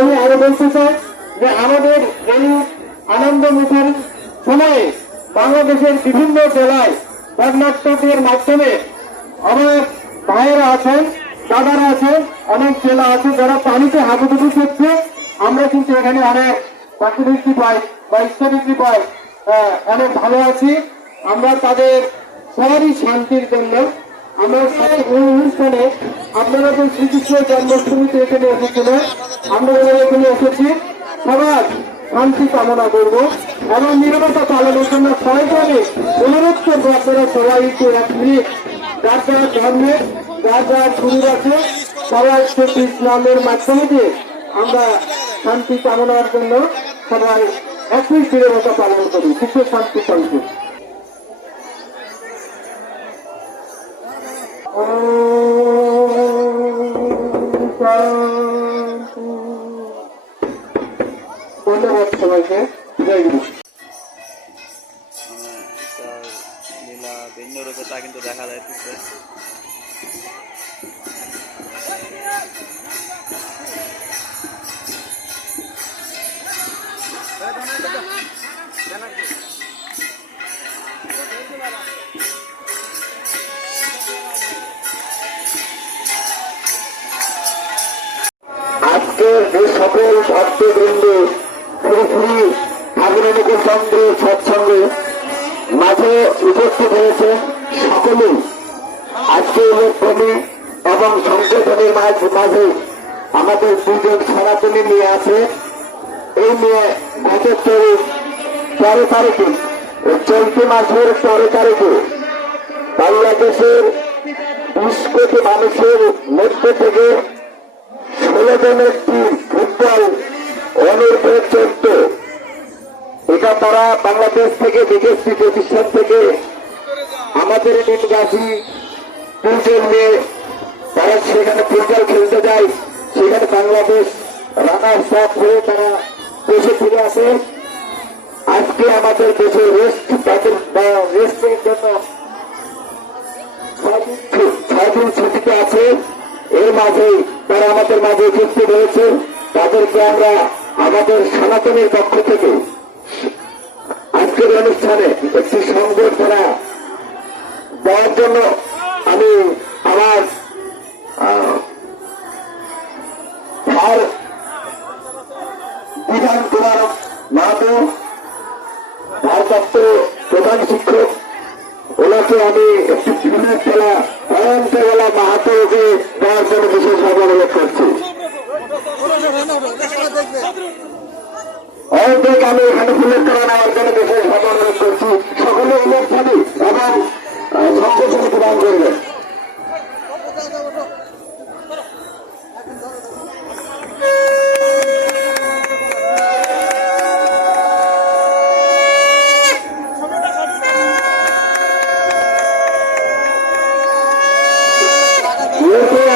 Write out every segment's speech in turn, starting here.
আমি আরো বলতে চাই যে আমাদের এই আনন্দ মুখের সময়ে বাংলাদেশের বিভিন্ন জেলায় বর্ণাঢ্যের মাধ্যমে অনেক ভাইয়েরা আছেন, দাদারা আছেন, অনেক জেলা আছে যারা পানিতে হাবুডুবু করছে। আমরা কিন্তু এখানে অনেক প্রাকৃতিক পাই বা ইত্যাদি পাই, অনেক ভালো আছি। আমরা তাদের সবারই শান্তির জন্য আমরা এই অনুষ্ঠানে আপনারা যে শ্রীকৃষ্ণের জন্মাষ্টমীতে এখানে এসেছিলেন, আমরা এখানে এসেছি সবার শান্তি কামনা করব এবং নিরাপত্তা পালনের জন্য সবাইকে অনুরোধ করবো আপনারা সবাই একটু 1 মিনিট যার যার ধর্মে যার যার গুরু আছে সবাই ইসলামের মাধ্যমে দিয়ে আমরা শান্তি কামনার জন্য সবাই 1 মিনিট নিরাপত্তা পালন করি। বিশ্ব শান্তি শান্তি। ধন্যবাদ সবাইকে। জয় গুরু। লীলা ভিন্ন রূপে তা কিন্তু দেখা যাইতেছে। আজকের যে সকল ভক্তবৃন্দ শ্রী শ্রী ঠাকুরানীকে চন্দ্র সৎসঙ্গে মাঝে উপস্থিত হয়েছেন সকলেই আজকে ইলেকট্রনিক এবং সংশোধনের মাঝে আমাদের 2জন সনাতনী নিয়ে আছে। এই নিয়ে গত 13 তারিখে চলতি মাসের 13 তারিখে বাংলাদেশের 20 কোটি মানুষের মধ্যে থেকে 16 জনের টিম ফুটবল অনূর্ধ্ব 14 এটা তারা বাংলাদেশ থেকে বিদেশি প্রতিষ্ঠান থেকে আমাদের নিমগাছি 2জন নিয়ে তারা সেখানে ফুটবল খেলতে যায়। সেখানে বাংলাদেশ রানার্স আপ হয়ে তারা দেশে ফিরে আসে। আজকে আমাদের দেশের রেস্টের জন্য 6 দিন ছুটিতে আছে। এর মাঝে তারা আমাদের মাঝে উপস্থিত হয়েছে। তাদেরকে আমরা আমাদের সনাতনের পক্ষ থেকে আজকের অনুষ্ঠানে একটি সংবর্ধনা দেওয়ার জন্য আমি আমার বিধান কুমার মাহাতো ভারপ্রাপ্ত প্রধান শিক্ষক ওনাকে আমি একটি বিভিন্ন খেলা অয়ন্তলা মাহাতোকে দেওয়ার জন্য বিশেষ অনুরোধ করছি। অনেক আমি এখানে ফুলের করা নেওয়ার জন্য বিশেষ অনুরোধ করছি। সকলে অনুষ্ঠানে এবং সংগঠনে প্রদান করবেন।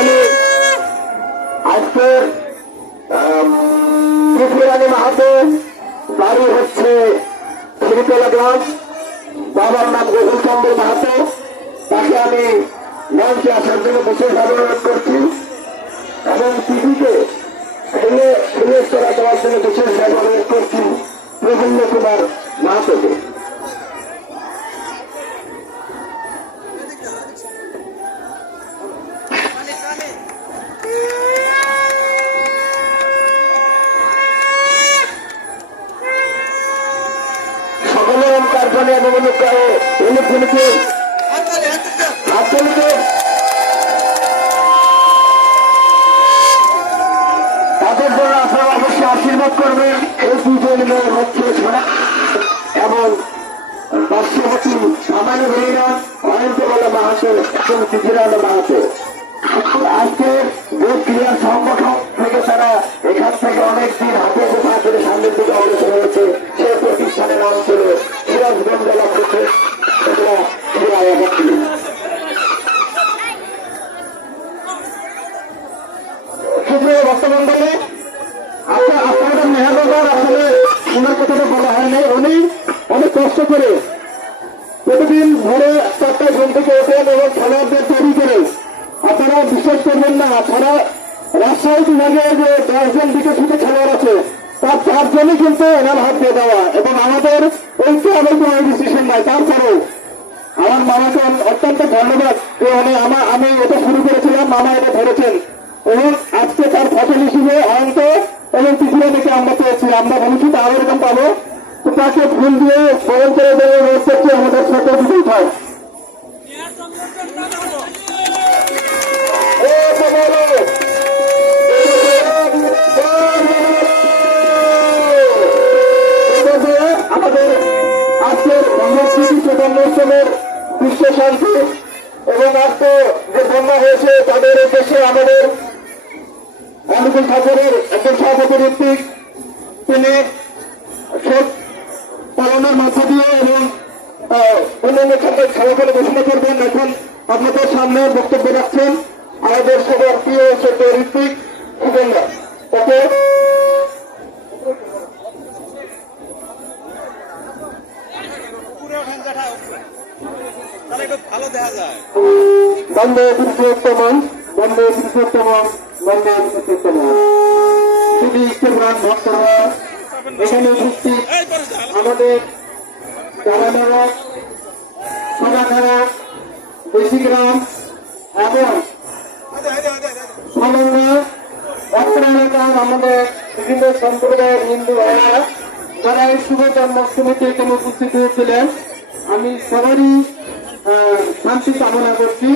আমি আজকে ত্রিপুরানী মাহাতো, বাড়ি হচ্ছে শ্রীতলা গ্রাম, বাবার নাম গোকুল চন্দ্র মাহাতো। তাকে আমি মঞ্চে আসার জন্য বিশেষ অনুরোধ করছি এবং টিভিতে ফুলের তোলা দেওয়ার জন্য বিশেষ অনুরোধ করছি প্রফুল্ল কুমার মাহাতোকে। তাদের জন্য আপনারা অবশ্যই আশীর্বাদ করবেন। এই 2জন মেয়ে হচ্ছে এবং পার্শ্ববর্তী সামান্য ভূমিরা অয়ন্তলা মাহাতো এবং ত্রিপুরানী মাহাতো। আজকে যে ক্রীড়া সংগঠন থেকে তারা এখান থেকে অনেকদিন হাতে গোফা করে সামনের দিকে অগ্রসর হয়েছে। সে প্রতিষ্ঠানের নাম ছিল সিরাজগঞ্জ জেলা পরিষদ বর্তমানে আপনাদের মেহরবান। আসলে ওনার কথাটা বলা হয় নাই। উনি অনেক কষ্ট করে প্রতিদিন ভোরে 4টায় ঘুম থেকে ওঠেন এবং খেলোয়াড়দের তৈরি করে ভাববেন না সারা রাজশাহী বিভাগে যে 10 জন বিকশিত খেলোয়াড় আছে তার 4 জনই কিন্তু এনার হাত দিয়ে দেওয়া, এবং আমাদের এইটা আমার কোনো ডিসিশন নাই। তারপরেও আমার মামাকে অত্যন্ত ধন্যবাদ যে আমি এটা শুরু করেছিলাম, মামা এটা ধরেছেন, এবং আজকে তার ফসল হিসেবে অন্ত এবং ত্রিপুরা থেকে আমরা পেয়েছি। আমরা ভবিষ্যতে আরো এরকম পাবো, তো তাকে ফুল দিয়ে বরণ করে দেবে করছে আমাদের সাথে বিজয়ী হয়। আমাদের আজকের জন্মোৎসবের বিশ্ব শান্তি এবং আজকে যে বন্যা হয়েছে তাদের দেশে আমাদের অনুকূল ঠাকুরের একজন সভাপতি ঋত্বিক তিনি শোক পালনের মধ্য দিয়ে এবং অন্যান্য সরকার খেলাধুলা ঘোষণা করবেন। এখন আপনাদের সামনে বক্তব্য রাখছেন আমাদের সবার প্রিয় ছোট ঋত্বিক সুগন্ধা। তাকে বন্দে পুরুষোত্তম, বন্দে পুরুষোত্তম, বন্দে পুরুষোত্তম। শুধু ইষ্টপ্রাণ ভক্তরা এখানে উপস্থিত আমাদের জানানারা, সোনাখানা, দেশিগ্রাম এবং সমন্বয় অত্র এলাকার আমাদের বিভিন্ন সম্প্রদায়ের হিন্দু ভাইয়েরা যারা এই শুভ জন্মাষ্টমীতে এখানে উপস্থিত হয়েছিলেন, আমি সবারই শান্তি কামনা করছি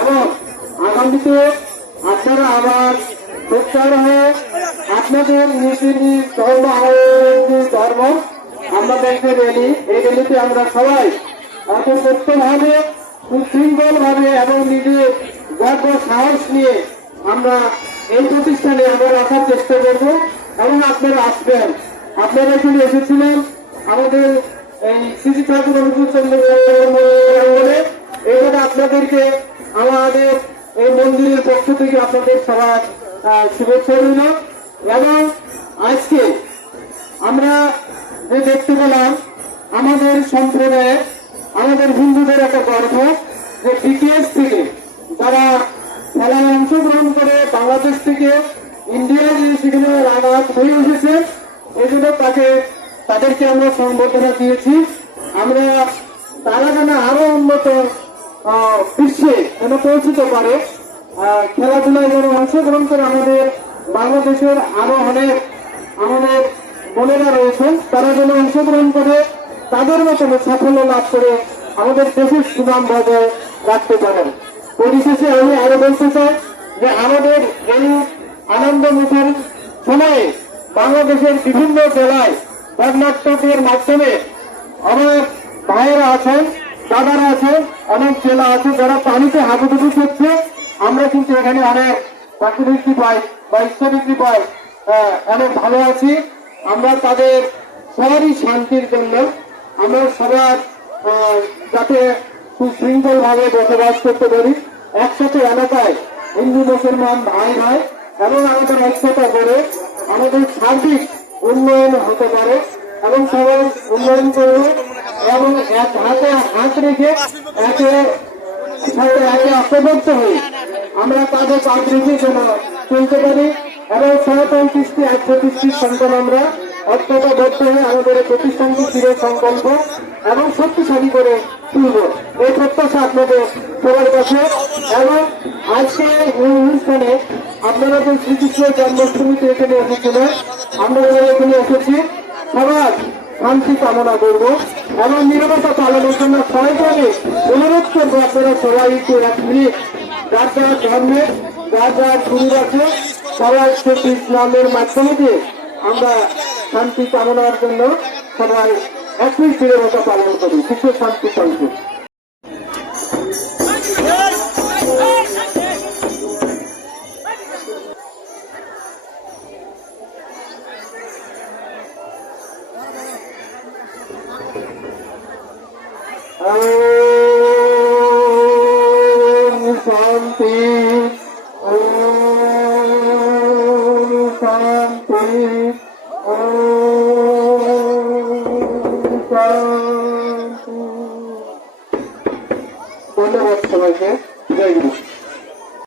এবং আগামীতে আপনারা আবার প্রচার হয়ে আপনাদের নিজ নিজ ধর্ম ধর্ম আমাদের যে র্যালি, এই র্যালিতে আমরা সবাই অন্তর্ভুক্তভাবে সুশৃঙ্খল ভাবে এবং নিজের গর্ব সাহস নিয়ে আমরা এই প্রতিষ্ঠানে আবার আসার চেষ্টা করব এবং আপনারা আসবেন। আপনারা এখানে এসেছিলেন আমাদের এই শ্রী ঠাকুর অনুকূল চন্দ্র বলে, এবারে আপনাদেরকে আমাদের এই মন্দিরের পক্ষ থেকে আপনাদের সবার শুভেচ্ছা রইল। এবং আজকে আমরা যে দেখতে পেলাম আমাদের সম্প্রদায়ে আমাদের হিন্দুদের একটা গর্ব যে বিটিএস থেকে যারা খেলায় অংশগ্রহণ করে বাংলাদেশ থেকে ইন্ডিয়া যে সেখানে রান আপ হয়ে এসেছে, এই জন্য তাদেরকে আমরা সংবর্ধনা দিয়েছি। আমরা তারা যেন আরো উন্নত বিশ্বে যেন পৌঁছতে পারে, খেলাধুলায় যেন অংশগ্রহণ করে আমাদের বাংলাদেশের আরো অনেক আমাদের বোনেরা রয়েছেন তারা যেন অংশগ্রহণ করে তাদের মতন সাফল্য লাভ করে আমাদের দেশের সুনাম বজায় রাখতে পারেন। পরিশেষে আমি আরো বলতে চাই যে আমাদের এই আনন্দ মুখের সময়ে বাংলাদেশের বিভিন্ন জেলায় বর্ণাঢ্যের মাধ্যমে আমার ভাইয়েরা আছেন, দাদারা আছেন, অনেক জেলা আছে যারা পানিতে হাবুডুবু করছে। আমরা কিন্তু এখানে অনেক প্রাকৃতিক কৃপায় বা ঈশ্বরের কৃপায় অনেক ভালো আছি। আমরা তাদের সবারই শান্তির জন্য আমরা সবার যাতে সুশৃঙ্খল ভাবে বসবাস করতে পারি, একসাথে এলাকায় হিন্দু মুসলমান ভাই ভাই এবং আমাদের ঐক্যতা করে আমাদের সার্বিক উন্নয়ন হতে পারে এবং সবাই উন্নয়ন করবে এবং এক হাতে হাত রেখে একে ঐক্যবদ্ধ হয়ে আমরা তাদের কাজ রেখে যেন চলতে পারি এবং 135টি 135টির সন্তান আমরা ঐক্যবদ্ধ হয়ে আমাদের প্রতিষ্ঠানকে ফিরে সংকল্প এবং শক্তিশালী করে তুলব, এই প্রত্যাশা আপনাদের সবার কাছে। এবং আজকে এই অনুষ্ঠানে আপনারা যে শ্রীকৃষ্ণ জন্মাষ্টমীতে এখানে এসেছিলেন, আমরা যারা এখানে এসেছি সবার শান্তি কামনা করব এবং নিরবতা পালনের জন্য সবাইকে অনুরোধ করবো আপনারা সবাই একটু 1 মিনিট যার যার ধর্মে যার যার গুরু আছে সবাই ইসলামের মাধ্যমে দিয়ে আমরা শান্তি কামনার জন্য সবাই 1 মিনিট নিরবতা পালন করি। কিছু শান্তি শান্তি শান্তি শান্তি শান্তি। ধন্যবাদ সবাইকে, জয় গুরু।